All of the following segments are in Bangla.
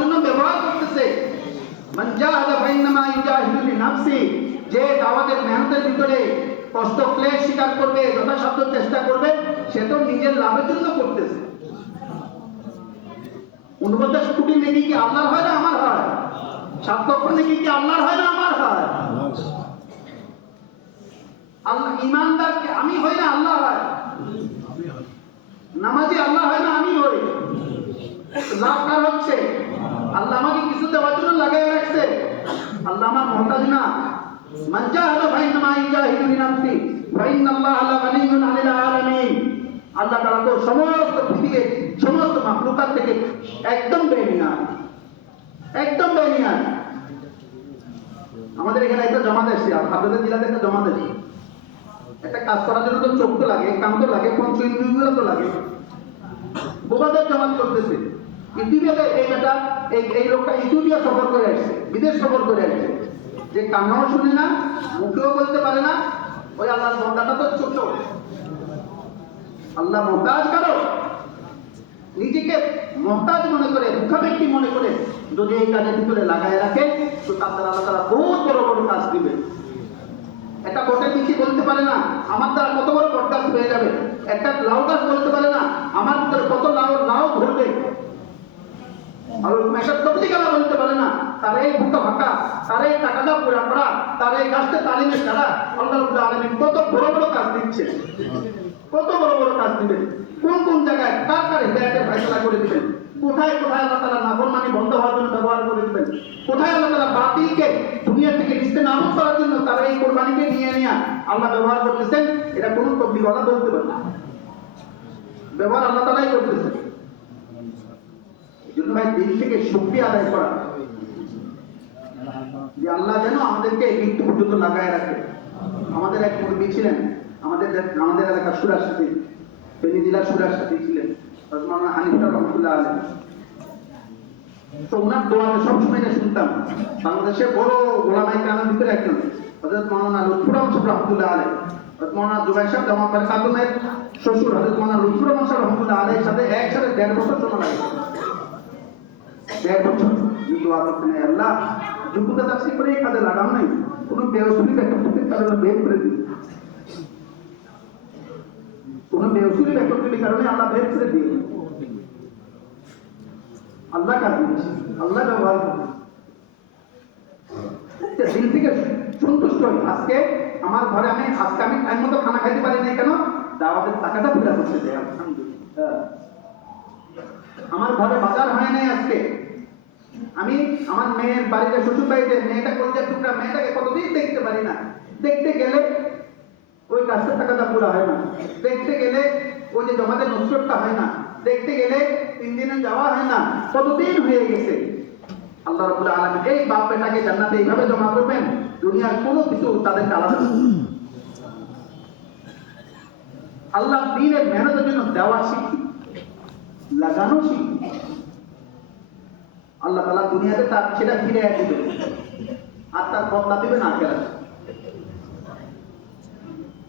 জন্য ব্যবহার করতেছে। মান জাহাদা ফাইন্নামা ইউজাহিদু লিনাফসি, যে দাওয়াতের মেহনতের ভিতরে কষ্ট ক্লেশ স্বীকার করবে, যথাসাধ্য চেষ্টা করবে, সে তো নিজের লাভের জন্য করতেছে। 49 কোটি নেকি কি আল্লাহর হয় না আমার হয়? 7 লক্ষ নেকি কি আল্লাহর হয় না আমার হয়? আল্লাহ ইমানদার আমি হই না আল্লাহ হয়, নামাজি আল্লাহ হয় না আমি হই। লাভ কার হচ্ছে? আল্লাহ আমাকে কিছু দেওয়ার জন্য লাগাই রাখছে। আল্লাহ আমার মুহতাজ না। মান জাহাদা ফাইন্নামা ইউজাহিদু লিনাফসি ওয়া ইন্নাল্লাহা লাগানিয়্যুন আনিল আলামিন। আল্লাহ তাআলা তো সমস্ত পৃথিবীর সমস্ত মাখলুকাত থেকে একদম বেনিয়ান, একদম বেনিয়ান। আমাদের এখানে একটা জমাত এসেছে, আপনাদের জেলাতে একটা জমাত এসেছে। একটা কাজ করার জন্য তো চোখ তো লাগে, কান তো লাগে, পঞ্চ ইন্দ্রিয়গুলো তো লাগে। বোবাদের জমাত করতেছে। ইথিওপিয়াতে এই লোকটা ইথিওপিয়া সফর করে আসছে, বিদেশ সফর করে আসছে। যে কানেও শুনে না, মুখেও বলতে পারে না, ওই আল্লাহর বান্দাটা তো ছোট। আল্লাহ মুহতাজ কারো, নিজেকে মুহতাজ মনে করে, মুখাপেক্ষী মনে করে যদি এই কাজের ভিতরে লাগায় রাখে, তো তার দ্বারা আল্লাহ তাআলা বহুত বড় বড় কাজ দিবে। একটা বটের পিছিয়ে বলতে পারে না আমার দ্বারা কত বড় বট গাছ হয়ে যাবে। একটা লাউ গাছ বলতে পারে না আমার ভিতরে কত লাউ ধরবে। আর একটা তবলি গালা বলতে পারে না তার এই বুকা ফাঁকা, তার এই টাকাটা পুরা পড়া, তার এই গাছটা তালিমের ছাড়া আল্লাহ রাব্বুল আলামিন কত বড় বড় কাজ দিচ্ছে, কত বড় বড় কাজ দিবেন। কোন কোন জায়গায় কার কার হিদায়াতের ফয়সালা করে দিবেন, কোথায় কোথায় আল্লাহ তাআলা নাফরমানি বন্ধ হওয়ার জন্য ব্যবহার করে দিবেন, কোথায় আল্লাহ তাআলা বাতিলকে দুনিয়া থেকে ইস্তেনাবুদ করার জন্য তার এই কুরবানিকে নিয়ে আল্লাহ ব্যবহার করতেছেন। এটা কোন তবলিগওয়ালা বলতে পারে না, ব্যবহার আল্লাহ তাআলাই করতেছেন। এই জন্য ভাই দিল থেকে শুকরিয়া আদায় করা যে আল্লাহ যেন আমাদেরকে মৃত্যু পর্যন্ত লাগায় রাখে। আমাদের এক মুরব্বী ছিলেন, আমাদের এলাকার সুরার সাথে, ফেনী জেলার সুরার সাথে ছিলেন মাওলানা হানিফুর রহমাতুল্লাহ আলাইহি। তো ওনার দোয়াতে সবসময় এটা শুনতাম। বাংলাদেশের বড় ওলামায়ে কেরামের ভিতরে একজন হযরত মাওলানা লুৎফুর রহমান সাহেব রহমাতুল্লাহ আলাইহি, হযরত মাওলানা জুবাইর সাহেব জামাত বারকাতুমের শ্বশুর হযরত মাওলানা লুৎফুর রহমান সাহেব রহমাতুল্লাহ আলাইহির সাথে একসাথে 1.5 বছর সময় লাগে। 1.5 বছর দোয়া করতেন, আল্লাহ যোগ্যতা তাফসীর করে এই কাজে লাগাম নাই, কোনো বেউসুলি ব্যক্তির কারণে বের করে দিন, কোনো বেউসুলি ব্যক্তির কারণে আল্লাহ বের করে দিন। আল্লাহ কাজ দিয়েছে, আল্লাহ ব্যবহার করে দিল থেকে সন্তুষ্ট হই। আজকে আমার ঘরে আমি টাইম মতো খানা খাইতে পারি নাই, কেন? দাওয়াতের টাকাটা পুরা করতে চাই। আলহামদুলিল্লাহ আমার ঘরে বাজার হয় নাই আজকে। আমি আমার মেয়ের বাড়িতে, শ্বশুর বাড়িতে মেয়েটা কলিজার টুকরা, মেয়েটাকে কতদিন দেখতে পারি না। দেখতে গেলে ওই কাজের টাকাটা পুরা হয় না, দেখতে গেলে ওই যে জমাতে নসরতটা হয় না, দেখতে গেলে 3 দিনে যাওয়া হয় না, কতদিন হয়ে গেছে। আল্লাহ রাব্বুল আলামিন এই বাপ বেটাকে জান্নাতে এইভাবে জমা করবেন, দুনিয়ার কোনো কিছু তাদেরকে আলাদা করবে না। আল্লাহ দ্বীনের মেহনতের জন্য দেওয়া শিখি, লাগানো শিখি। আল্লাহ তাআলা দুনিয়াতে তার সেটা ফিরে দিবে, আর তার বদলা দিবেন আখিরাতে।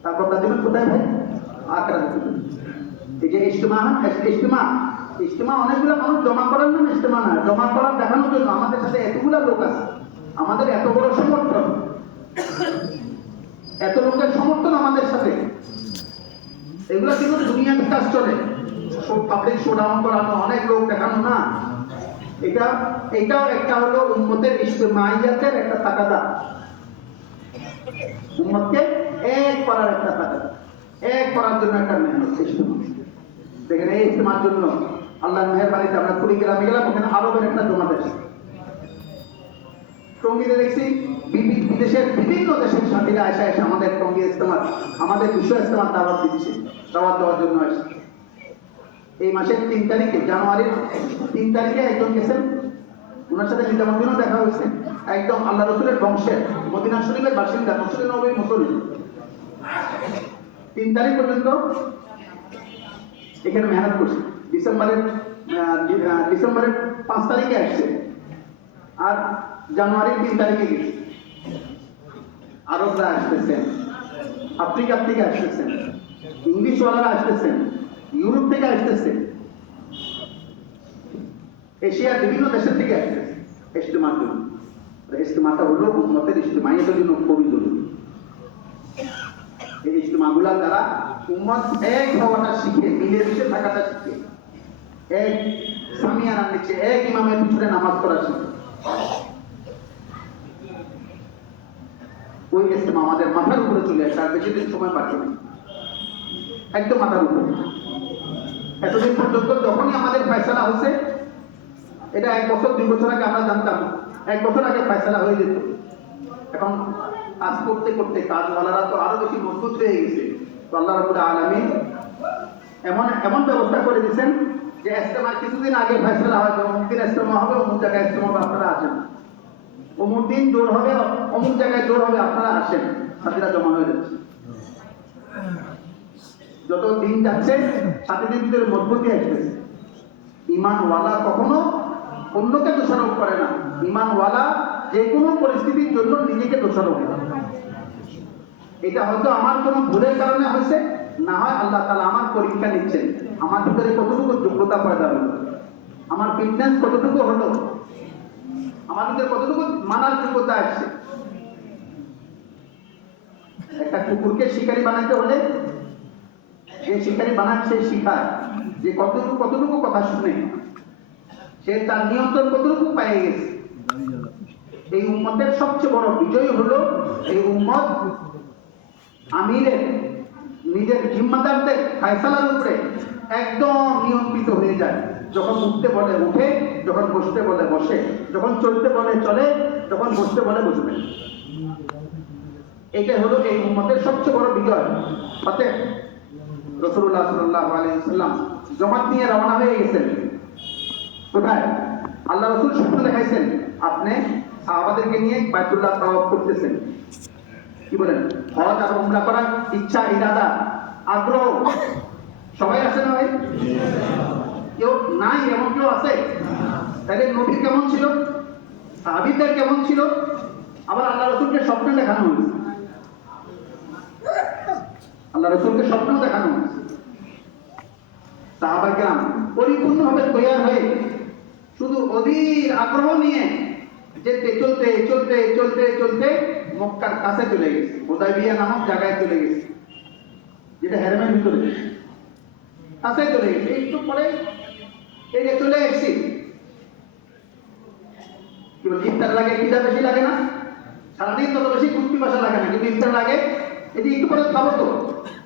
তার বদলা দিবেন কোথায় ভাই? আখিরাতে। এই যে ইজতিমা অনেকগুলো মানুষ জমা করার নাম ইজতিমা না, জমা করার দেখানোর জন্য আমাদের সাথে এতগুলো লোক আছে, আমাদের এত বড় সমর্থন, এত লোকের সমর্থন আমাদের সাথে। এগুলো কিন্তু দুনিয়া বিকাশ চলে, সব পাবলিক শোডাউন করানো, অনেক লোক দেখানো না। এটাও একটা হলো উম্মতের ইজতিমাইয়াতের একটা তাকাদা, উম্মতকে এক করার একটা তাকাদা, এক করার জন্য একটা মেহনত। দেখেন এই ইজতিমার জন্য আল্লাহর মেহেরবানিতে আমরা কুড়িগ্রামে গেলাম, ওখানে আরবের একটা জমাত আছে। টঙ্গীতে দেখছি বিদেশের বিভিন্ন দেশের সাথীরা এসে আমাদের টঙ্গী ইজতিমা, আমাদের বিশ্ব ইজতিমার দাওয়াত দিচ্ছে, দাওয়াত দেওয়ার জন্য আসছে। এই মাসের 3 তারিখে, জানুয়ারির 3 তারিখে একজন গেছেন, ওনার সাথে নিজামুদ্দিনও দেখা হয়েছে। একদম আল্লাহ রাসূলের বংশের, মদিনা শরীফের বাসিন্দা, মসজিদে নববীর মুসল্লি। 3 তারিখ পর্যন্ত এখানে মেহনত করছে। ডিসেম্বরের 5 তারিখে আসছে, আর জানুয়ারির 3 তারিখে গেছে। আরবরা আসতেছেন, আফ্রিকার থেকে আসতেছেন, ইংলিশ ওয়ালারা আসতেছেন, ইউরোপ থেকে আসতেছে। এশিয়ার বিভিন্ন দেশের থেকে আসছে ইজতেমার জন্য। ইজতেমাটা হলো উম্মতের ইজতেমা, এটার জন্য খুবই জরুরি। এই ইজতেমাগুলার দ্বারা উম্মত এক হওয়াটা শিখে, মিলেমিশে থাকাটা শিখে, এক সামিয়ানার নিচে এক ইমামের পিছনে নামাজ পড়া শিখে। ওই ইজতেমা আমাদের মাথার উপরে চলে আসে, আর বেশি দিন সময় পাচ্ছে না, একদম মাথার উপরে। এতদিন পর্যন্ত যখনই আমাদের ফয়সালা হয়েছে, এটা 1 বছর 2 বছর আগে আমরা জানতাম, 1 বছর আগে ফয়সালা হয়ে যেত। এখন কাজ করতে করতে কাজওয়ালারা তো আরো বেশি মজবুত হয়ে গেছে। তো আল্লাহ রাব্বুল আলামিন এমন ব্যবস্থা করে দিয়েছেন যে ইজতেমার কিছুদিন আগে ফয়সালা হয়, অমুক দিন ইজতেমা হবে, অমুক জায়গায় ইজতেমা হবে, আপনারা আসেন। অমুক দিন জোর হবে, অমুক জায়গায় জোর হবে, আপনারা আসেন। সাথীরা জমা হয়ে যাচ্ছে। যত দিন যাচ্ছে সাথীদের ভিতরে মজবুতি আসতেছে। ইমানওয়ালা কখনো অন্যকে দোষারোপ করে না। ইমানওয়ালা যে কোনো পরিস্থিতির জন্য নিজেকে দোষারোপ করে। এটা হয়তো আমার কোনো ভুলের কারণে হয়েছে, না হয় আল্লাহ তাআলা আমার পরীক্ষা নিচ্ছেন, আমার ভিতরে কতটুকু যোগ্যতা পয়দা হলো, আমার ফিটনেস কতটুকু হলো, আমার ভিতরে কতটুকু মানার যোগ্যতা আসছে। একটা কুকুরকে শিকারী বানাতে হলে যে শিকারী বানাচ্ছে শিখায় যে কতটুকু কথা শুনে, সে তার নিয়ন্ত্রণ কতটুকু পেয়ে গেছে। এই উম্মতের সবচেয়ে বড় বিজয় হলো এই উম্মত আমিরের, নিজের জিম্মাদারদের ফয়সালার উপরে একদম নিয়ন্ত্রিত হয়ে যায়। যখন উঠতে বলে উঠে, যখন বসতে বলে বসে, যখন চলতে বলে চলে, যখন বসতে বলে বসবে। এটা হলো এই উম্মতের সবচেয়ে বড় বিজয়। অতএব রাসূলুল্লাহ সাল্লাল্লাহু আলাইহি ওয়াসাল্লাম জামাত নিয়ে রওনা হয়ে গেছেন। কোথায়? আল্লাহ রাসূল স্বপ্ন দেখাইছেন, আপনি সাহাবাদেরকে নিয়ে বাইতুল্লাহ তাওয়াফ করতেছেন। কি বলেন? হজ আর উমরা করার ইচ্ছা, ইরাদা, আগ্রহ সবাই আছে না ভাই? কেউ নাই এমন কেউ আছে? তাহলে নবী কেমন ছিল, সাহাবীদের কেমন ছিল? আবার আল্লাহ রাসূলকে স্বপ্ন দেখানো হয়েছে। আল্লাহ রাসূলকে স্বপ্ন দেখানো হয়েছে। সাহাবায়ে কেরাম পরিপূর্ণভাবে তৈয়ার হয়ে শুধু অধীর আগ্রহ নিয়ে যেতে চলতে চলতে চলতে চলতে মক্কার কাছে চলে গেছে, হুদায়বিয়া নামক জায়গায় চলে গেছে, যেটা হেরেমের ভিতরে কাছে চলে গেছে। একটু পরে এই যে চলে এসেছি, কি বল, ইফতার লাগে, খিদা বেশি লাগে না? সারাদিন তত বেশি কুস্তি বাসা লাগে না, কিন্তু ইফতার লাগে। এই যে একটু পরে খাবো, তো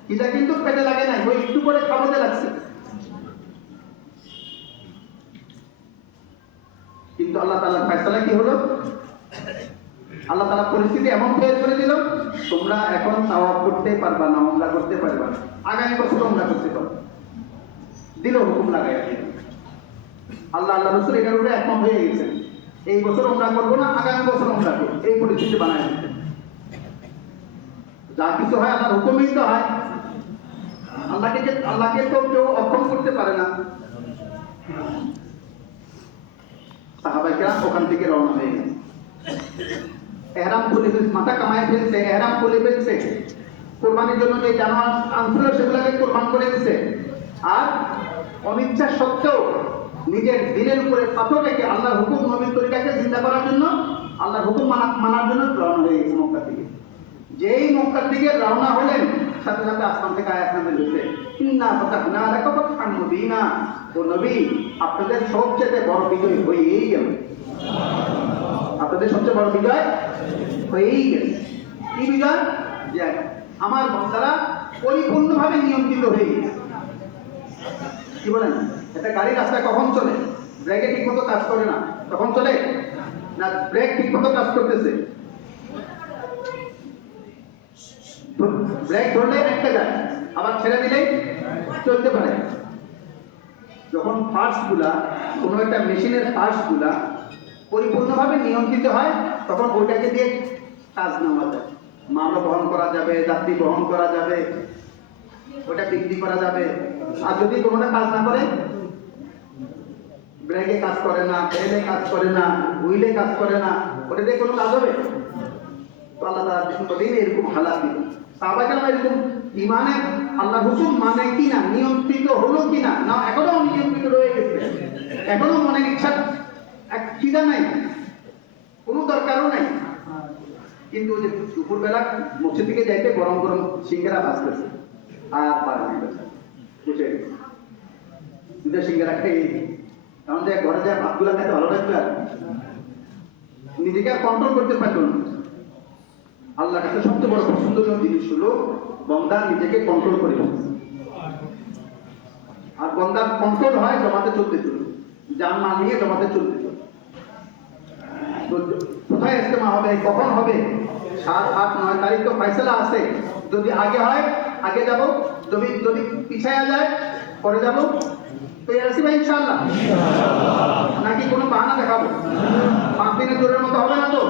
খিদা কিন্তু পেটে লাগে না, ওই একটু পরে খাবোতে লাগছে। কিন্তু আল্লাহ তাআলার ফয়সালা কি হলো? আল্লাহ তাআলা পরিস্থিতি এমন তৈরি করে দিল, তোমরা এখন তাওয়াফ করতে পারবা না, উমরা করতে পারবা না, আগামী বছর উমরা করতে পারবে। দিল হুকুম লাগাই। আল্লাহ রাসূল এটার উপরে একমত হয়ে গেছেন, এই বছর উমরা করবো না, আগামী বছর উমরা করবো। এই পরিস্থিতি বানায় দিতেন। যা কিছু হয় আল্লাহর হুকুমেই তো হয়। আল্লাহকে তো কেউ অক্ষম করতে পারে না। সাহাবায়ে কেরাম ওখান থেকে রওনা হয়ে গেছে। ইহরাম খুলে ফেলছে, মাথা কামায় ফেলছে, ইহরাম খুলে ফেলছে, কোরবানির জন্য যে জানোয়ার আনছিল সেগুলোকে কোরবান করে দিছে। আর অনিচ্ছা সত্ত্বেও নিজের দিলের উপরে পাথর রেখে আল্লাহর হুকুম, নবীর তরিকাকে জিন্দা করার জন্য, আল্লাহর হুকুম মানার জন্য রওনা হয়ে গেছে মক্কা থেকে। যেই মক্কার দিকে রওনা হলেন, সাথে সাথে আসমান থেকে আয়াত নাযিল হয়েছে, ইন্না ফাতাহনা লাকা ফাতহান মুবিনা। ও নবী, আপনাদের সবচেয়ে বড় বিজয় হয়েই গেল। আপনাদের সবচেয়ে বড় বিজয় হয়েই গেছে। কি বিজয়? যে আমার বান্দারা পরিপূর্ণভাবে নিয়ন্ত্রিত হয়ে গেছে। কি বলেন? একটা গাড়ি রাস্তায় কখন চলে? ব্রেকে ঠিক মতো কাজ করে না, তখন চলে না? ব্রেক ঠিক মতো কাজ করতেছে, ব্রেক ধরলে একটা যায়, আবার ছেড়ে দিলেই চলতে পারে। যখন পার্টস গুলা, কোনো একটা মেশিনের পার্টস গুলা পরিপূর্ণভাবে নিয়ন্ত্রিত হয়, তখন ওইটাকে দিয়ে কাজ নেওয়া যায়, মাল বহন করা যাবে, যাত্রী বহন করা যাবে, ওটা বিক্রি করা যাবে। আর যদি কোনোটা কাজ না করে, ব্রেকে কাজ করে না, ফ্রেনে কাজ করে না, হুইলে কাজ করে না, ওটা দিয়ে কোনো কাজ হবে? তো আল্লাহ তাআলা দিন এরকম হালাত দিল। সাহাবায়ে এরকম ইমানে আল্লাহর হুকুম মানে কিনা, নিয়ন্ত্রিত হলো কিনা, না এখনো অনিয়ন্ত্রিত রয়ে গেছে, এখনো মনের ইচ্ছা এক খিদা নাই, কোনো দরকারও নাই, কিন্তু ওই যে দুপুরবেলা মসজিদ থেকে যাইতে গরম গরম সিঙ্গারা বাজতেছে আর পারে না বুঝে দুটো সিঙ্গারা খেয়ে কারণ যে ঘরে যায় ভাতগুলা খেতে ভালো লাগবে আর নিজেকে আর কন্ট্রোল করতে পারতো না। আল্লাহর কাছে সবচেয়ে বড় পছন্দনীয় জিনিস হলো বন্দা নিজেকে কন্ট্রোল করে, আর বন্দার কন্ট্রোল হয় জমাতে চলতে চলবে, যার না নিয়ে জমাতে চলতে চলবে। কোথায় ইজতেমা হবে, কখন হবে, 7, 8, 9 তারিখ তো ফয়সালা আছে, যদি আগে হয় আগে যাব, যদি পিছায়া যায় পরে যাব, তো আসি ভাই ইনশাআল্লাহ, নাকি কোনো বাহানা দেখাবো? 5 দিনের জোরের মতো হবে না তো?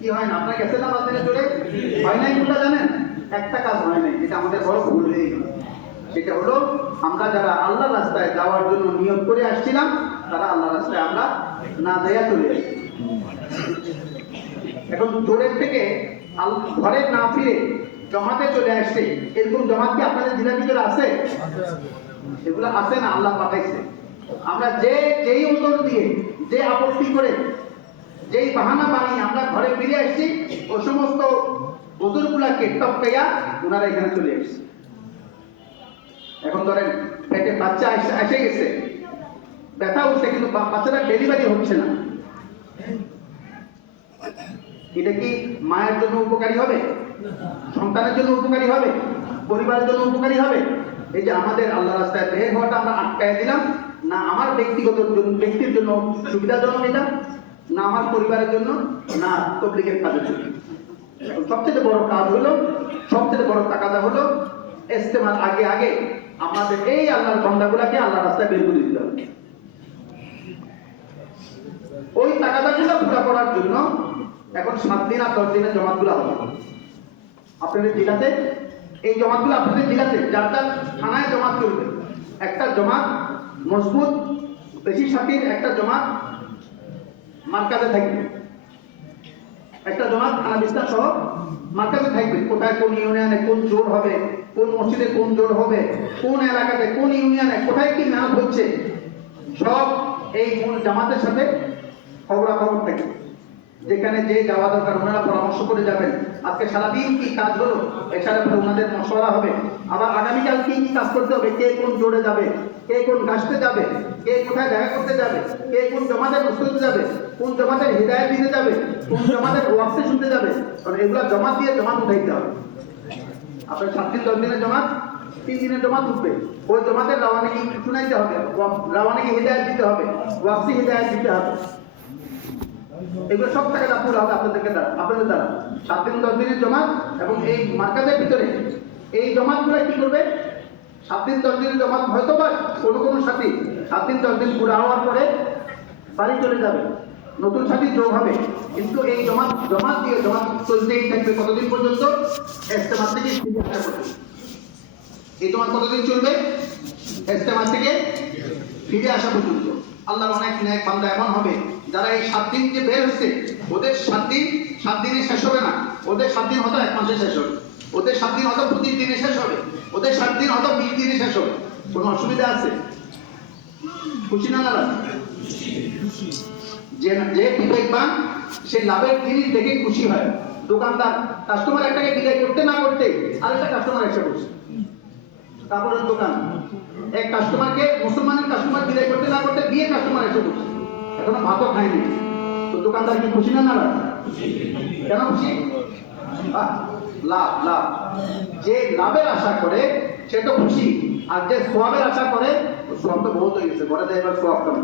কি হয় না, আপনার গেছে না 5 দিনের জোরে? হয় নাই কোনটা জানেন? একটা কাজ হয় নাই, এটা আমাদের বড় ভুল হয়ে গেল। সেটা হলো আমরা যারা আল্লাহর রাস্তায় যাওয়ার জন্য নিয়ত করে আসছিলাম, তারা আল্লাহর রাস্তায় আমরা না যাইয়া চলে আসি। এখন জোরের থেকে ঘরে না ফিরে জমাতে চলে আসছে, এরকম জমাত কি আপনাদের জেলার ভিতরে আছে? এগুলো আছে না, আল্লাহ পাঠাইছে। আমরা যেই উত্তর দিয়ে, যে আপত্তি করে, যেই বাহানা বানিয়ে আমরা ঘরে ফিরে আসছি, ও সমস্ত ওজনগুলাকে টপকাইয়া ওনারা এখানে চলে আসছে। এখন ধরেন পেটে বাচ্চা এসে গেছে, ব্যথা হচ্ছে, কিন্তু বাচ্চাটা ডেলিভারি হচ্ছে না, এটা কি মায়ের জন্য উপকারী হবে? সন্তানের জন্য উপকারী হবে? পরিবারের জন্য উপকারী হবে? এই যে আমাদের আল্লাহ রাস্তায় বের হওয়াটা আমরা আটকায় দিলাম, না আমার ব্যক্তির জন্য সুবিধাজনক এটা, না আমার পরিবারের জন্য, না তবলিগের কাজের জন্য। সবচেয়ে বড় কাজ হলো, সবচেয়ে বড় তাকাদা হলো ইজতেমার আগে আগে আমাদের এই আল্লাহর বান্দাগুলাকে আল্লাহ রাস্তায় বের করে দিতে হবে। ওই তাকাদাগুলো পুরা করার জন্য এখন 7 দিন আর 10 দিনের জমাতগুলো হবে আপনাদের জেলাতে। এই জমাতগুলো আপনাদের জেলাতে যার যার থানায় জমাত চলবে। একটা জমাত মজবুত বেশি সাথীর একটা জমাত মার্কাজে থাকবে, একটা জমাত থানা বিস্তার সহ মার্কাজে থাকবে। কোথায় কোন ইউনিয়নে কোন জোর হবে, কোন মসজিদে কোন জোর হবে, কোন এলাকাতে কোন ইউনিয়নে কোথায় কি মেহনত হচ্ছে, সব এই জামাতের সাথে খবরাখবর থাকবে। যেখানে যে যাওয়া দরকার ওনারা পরামর্শ করে যাবেন, আজকে সারাদিন কি কাজ হলো এছাড়া ওনাদের মশওয়ারা হবে, আবার আগামীকাল কি কি কাজ করতে হবে, কে কোন জোরে যাবে, কে কোন গাছতে যাবে, কে কোথায় দেখা করতে যাবে, কে কোন জমাতের প্রস্তুতি যাবে, কোন জমাতের হৃদায়ত দিতে যাবে, কোন জমাতের ওয়াক্তে শুনতে যাবে, কারণ এগুলো জমা দিয়ে জমাত উঠাইতে হবে। আপনার 7 দিন 10 দিনের জমাত, 3 দিনের জমাত উঠবে, ওই জমাতের রাওয়ানিকে শুনাইতে হবে, রাওয়ানিকে হৃদায়ত দিতে হবে, ওয়াক্তি হৃদায়ত দিতে হবে। এগুলো সব টাকা পুরো হবে আপনাদের দ্বারা। 7 দিন 10 দিনের জমাত এবং এই মার্কাজের ভিতরে এই জমাতগুলো কি করবে? 7 দিন 10 দিনের জমাত হয়তো বা কোনো সাথী 7 দিন 10 দিন পুরো হওয়ার পরে বাড়ি চলে যাবে, নতুন সাথী যোগ হবে, কিন্তু এই জমাত দিয়ে জমাত চলতেই থাকবে কতদিন পর্যন্ত? ইজতেমা থেকে ফিরে আসা পর্যন্ত। এই জমাত কতদিন চলবে? ইজতেমা থেকে ফিরে আসা পর্যন্ত। আল্লাহর অনেক নেক বান্দা এমন হবে যারা এই 7 দিন যে বের হচ্ছে, ওদের 7 দিনে শেষ হবে না, ওদের 7 দিন হয়তো 1 মাসে শেষ হবে, ওদের 7 দিন হয়তো 25 দিনে শেষ হবে, ওদের 7 দিন হয়তো 20 দিনে শেষ হবে। কোনো অসুবিধা আছে? খুশি না নারাজ? যে বিবেকবান সে লাভের জিনিস দেখে খুশি হয়। দোকানদার কাস্টমার একটাকে বিদায় করতে না করতে আরেকটা কাস্টমার এসে বসে, কাপড়ের দোকান এক কাস্টমারকে, মুসলমানের কাস্টমার বিদায় করতে না করতে বিয়ে কাস্টমার এসে বসে, এখনো ভাতও খায়নি, তো দোকানদার কি খুশি না নারাজ? কেন খুশি? লাভ। যে লাভের আশা করে সে তো খুশি, আর যে সোয়াবের আশা করে সোয়াব তো বহুত হয়ে গেছে, ঘরে যায় এবার সোয়াব কেন?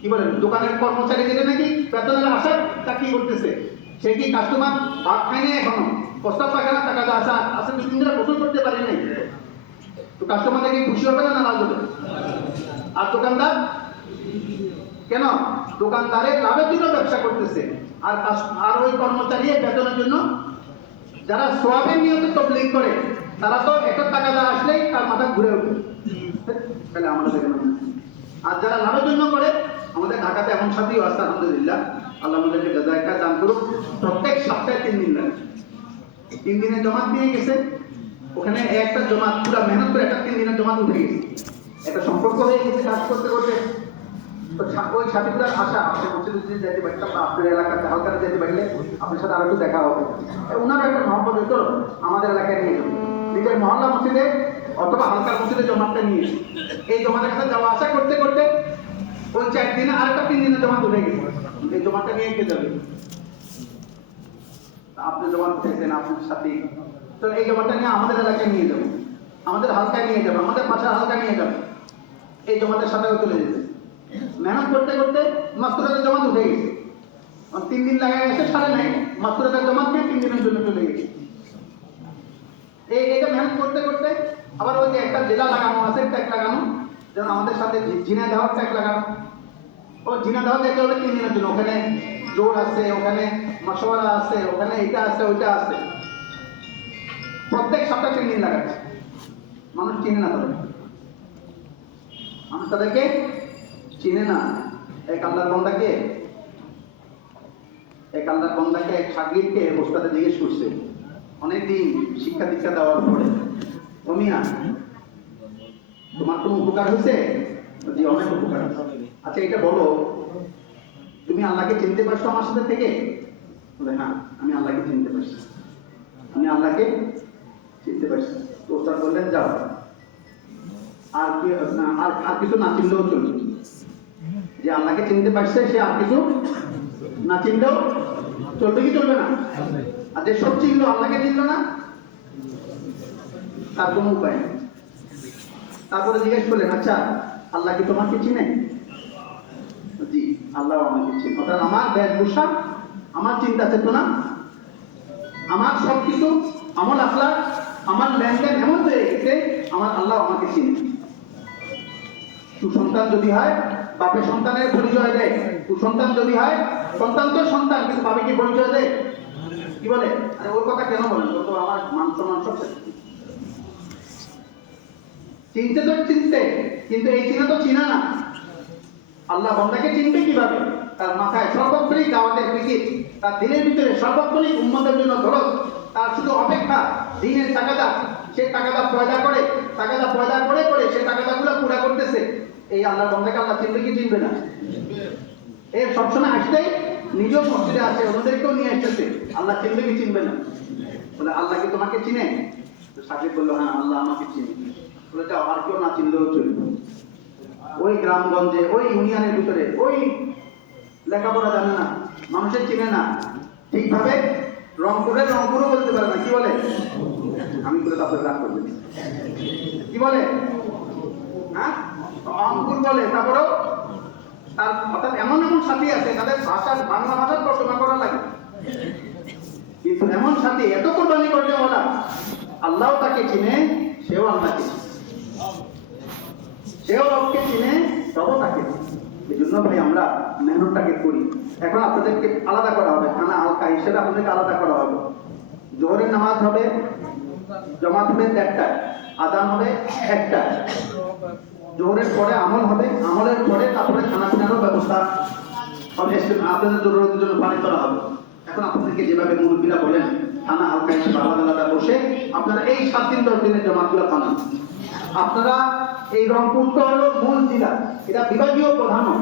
কি বলেন? দোকানের কর্মচারী দিলে নাকি বেতনের আশা চাকরি করতেছে, সে কি কাস্টমার ভাত খায়নি এখনো, প্রস্তাব পায়খানা টাকা আসা আসে 2 দিন ধরে গোসল করতে পারি নাই, তো কাস্টমার নাকি খুশি হবে না নারাজ হবে? আর দোকানদার কেন? দোকানদারের লাভের জন্য ব্যবসা করতেছে, আর ওই কর্মচারী বেতনের জন্য। যারা সোয়াবের নিয়তে তবলিগ করে তারা তো 1 টাকা যা আসলেই তার মাথা ঘুরে ওঠে, তাহলে আমাদের এখানে। আর যারা লাভের জন্য করে, আমাদের ঢাকাতে এমন সাথীও আছে আলহামদুলিল্লাহ, আল্লাহ আমাদেরকে জাযায়ে খায়র দান করুক, প্রত্যেক সপ্তাহে 3 দিন লাগে, 3 দিনের জমাত নিয়ে গেছে, ওখানে একটা জমাত পুরো মেহনত করে একটা 3 দিনের জমাত উঠে গেছে, একটা সম্পর্ক হয়ে গেছে কাজ করতে করতে। তো ওই সাথীগুলোর আশা আপনি মসজিদে যদি যেতে পারতাম বা আপনার এলাকাতে হালকা যেতে পারলে আপনার সাথে আরো একটু দেখা হবে। ওনারও একটা মহব্বত হতো আমাদের এলাকায় নিয়ে যাবো, নিজের মহল্লা মসজিদে অথবা হালকার মসজিদে জমাতটা নিয়ে এসে এই জমাতের কাছে যাওয়া আসা করতে করতে ওই 4 দিনে আরেকটা 3 দিনের জমাত উঠে গেছে। এই জমাতটা নিয়ে কে যাবে? আপনি জমাত উঠেছেন আপনার সাথে, তো এই জমাতটা নিয়ে আমাদের এলাকায় নিয়ে যাবো, আমাদের হালকায় নিয়ে যাবো, আমাদের পাশে হালকা নিয়ে যাবো, এই জমাতের সাথেও চলে যেতে। মেহনত করতে করতে মাস্তুরাতের জমাত উঠে গেছে, 3 দিন লাগাই গেছে সাড়ে নাই, মাস্তুরাতের জমাত নিয়ে 3 দিনের জন্য চলে গেছে। এইটা মেহনত করতে করতে আবার ওই যে একটা জেলা লাগানো আছে, ট্যাগ লাগানো, যেমন আমাদের সাথে ঝিনাইদহ ট্যাগ লাগানো, ও ঝিনাইদহ যেতে হবে 3 দিনের জন্য, ওখানে জোর আছে, ওখানে মশওয়ারা আছে, ওখানে এটা আছে ওইটা আছে, প্রত্যেক সপ্তাহে 3 দিন লাগাচ্ছে। মানুষ চিনে না তাদের, মানুষ তাদেরকে চিনে না। এক আল্লাহর বান্দাকে এক সাগরিদকে ওস্তাদে জিজ্ঞেস করছে অনেকদিন শিক্ষা দীক্ষা দেওয়ার পরে, ও মিয়া তোমার কোনো উপকার হয়েছে? জি অনেক উপকার। আচ্ছা এটা বলো, তুমি আল্লাহকে চিনতে পারছো আমার সাথে থেকে? বলে হ্যাঁ আমি আল্লাহকে চিনতে পারছি, আমি আল্লাহকে চিনতে পারছি। তো ওস্তাদ বললেন যাও, আর কি আর কিছু না চিনলেও চলবে, যে আল্লাহকে চিনতে পারছে সে আর কিছু না চিনলেও চলবে কি চলবে না? আর যে সব চিনলো আল্লাহকে চিনলো না, তার কোনো উপায় নেই। তারপরে জিজ্ঞেস করলেন আচ্ছা আল্লাহ কি তোমাকে চিনে? জি আল্লাহ আমাকে চিনে। অর্থাৎ আমার বেশভূষা, আমার চিন্তা চেতনা, আমার সবকিছু আমল আখলাক, আমার লেনদেন এমন হয়ে গেছে আমার আল্লাহ আমাকে চিনে। সুসন্তান যদি হয় বাপের সন্তানের পরিচয় দেয়, কুসন্তান যদি হয় সন্তান তো সন্তান, কিন্তু বাপে কি পরিচয় দেয়? কি বলে? আরে ওর কথা কেন বলেন, ও তো আমার মান সম্মান সব চিনতে তো চিনতে, কিন্তু এই চিনা তো চিনা না। আল্লাহ বান্দাকে চিনবে কিভাবে? তার মাথায় সর্বক্ষণিক দাওয়াতের ফিকির, তার দিনের ভিতরে সর্বক্ষণিক উম্মতের জন্য ধরো, তার শুধু অপেক্ষা দিনের তাকাদা, সে তাকাদা পয়দা করে করে সে তাকাদাগুলো পুরা করতেছে। এই আল্লাহ বান্দাকে আল্লাহ চিনবে কি চিনবে না? এর সবসময় আসতেই নিজেও মসজিদে আছে, অন্যদেরকেও নিয়ে আসতেছে, আল্লাহ চিনবে কি চিনবে না? বলে আল্লাহ কি তোমাকে চিনে? তো সাকিব বললো হ্যাঁ আল্লাহ আমাকে চিনে। বলে যাও আর কেউ না চিনলেও চলবে। ওই গ্রামগঞ্জে ওই ইউনিয়নের ভিতরে ওই লেখাপড়া জানে না, মানুষের চিনে না ঠিকভাবে, রংপুরও বলতে পারে না, কি বলে? আমি বলে তারপরে রাগ করবে, কি বলে? হ্যাঁ রংপুর বলে, তারপরেও তার অর্থাৎ এমন সাথী আছে তাদের ভাষার বাংলা ভাষার তর্জমা করা লাগে, কিন্তু এমন সাথী এত কোরবানি করতে বলা, আল্লাহ তাকে চিনে, সেও আল্লাহকে চিনে, সেও রবকে চিনে, তবও তাকে চিনে। এই জন্য ভাই আমরা মেহনতটাকে করি। এখন আপনাদেরকে আলাদা করা হবে, খানা হালকা হিসেবে আপনাদেরকে আলাদা করা হবে। জোহরের নামাজ হবে, জমাত হবে 1টায়, আজান হবে 1টায়, জোহরের পরে আমল হবে, আমলের পরে তারপরে খানা পিনারও ব্যবস্থা হবে, আপনাদের জরুরতের জন্য পানি করা হবে। এখন আপনাদেরকে যেভাবে মুরব্বীরা বলেন খানা হালকা হিসেবে আলাদা আলাদা বসে আপনারা এই 7 দিন 10 দিনের জমাতগুলো পান। আপনারা এই রংপুর তো হলো মূল জেলা, এটা বিভাগীয় প্রধানও,